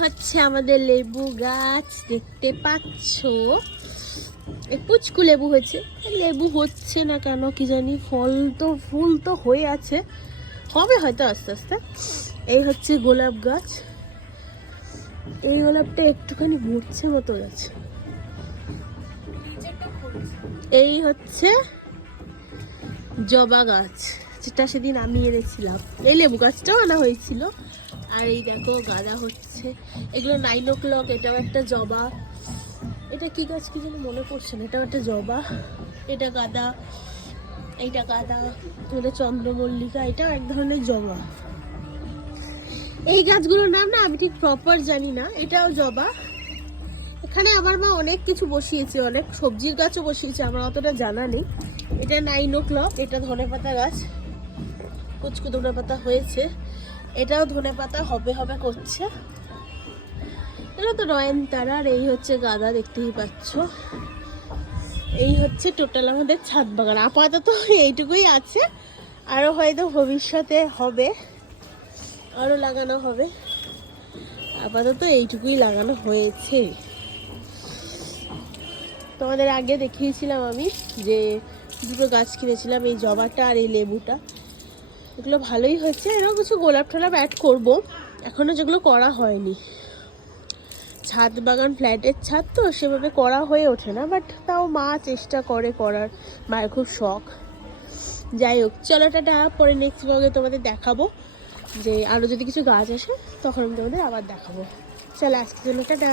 হচ্ছে আমাদের লেবু গাছ, দেখতে পাচ্ছো। পুচকু লেবু হয়েছে, লেবু হচ্ছে না কেন কি জানি। ফুল তো হয়ে আছে, হবে হয়তো আস্তে আস্তে। এই হচ্ছে গোলাপ গাছ, এই গোলাপটা একটুখানি মরছে মতো আছে। এই হচ্ছে জবা গাছ, যেটা সেদিন আমি এনেছিলাম। এই লেবু গাছটাও আনা হয়েছিল। আর এই দেখো গাঁদা হচ্ছে, এগুলো 9 o'clock। এটাও একটা জবা। এটা কি গাছ কি যেন মনে পড়ছে না, এটাও একটা জবা। এটা গাঁদা, এইটা গাঁদা, এটা চন্দ্রমল্লিকা, এটাও এক ধরনের জবা। এই গাছগুলোর নাম না আমি ঠিক প্রপার জানি না। এটাও জবা। এখানে আমার মা অনেক কিছু বসিয়েছে, অনেক সবজির গাছও বসিয়েছে, আমার অতটা জানা নেই। এটা 9 o'clock। এটা ধনেপাতা গাছ, কুচকু ধনেপাতা হয়েছে। এটাও ধনেপাতা হবে হবে করছে। এটা তো নয়নতারা। আর এই হচ্ছে গাঁদা, দেখতেই পাচ্ছ। এই হচ্ছে টোটাল আমাদের ছাদ বাগান। আপাতত এইটুকুই আছে, আরো হয়তো ভবিষ্যতে হবে, আরো লাগানো হবে। আপাতত এইটুকুই লাগানো হয়েছে। তোমাদের আগে দেখিয়েছিলাম আমি যে দুটো গাছ কিনেছিলাম, এই জবাটা আর এই লেবুটা। এগুলো ভালোই হচ্ছে। এরকম কিছু গোলাপ টোলাপ অ্যাড করবো, এখনো যেগুলো করা হয়নি। ছাদ বাগান, ফ্ল্যাটের ছাদ তো সেভাবে করা হয়ে ওঠে না, বাট তাও মা চেষ্টা করে করার, মায়ের খুব শখ। যাই হোক, চলো টাটা। পরে নেক্সট ব্লগে তোমাদের দেখাবো যে আরও যদি কিছু গাছ আসে, তখন আমি তোমাদের আবার দেখাবো। চলো আজকের জন্য টাটা।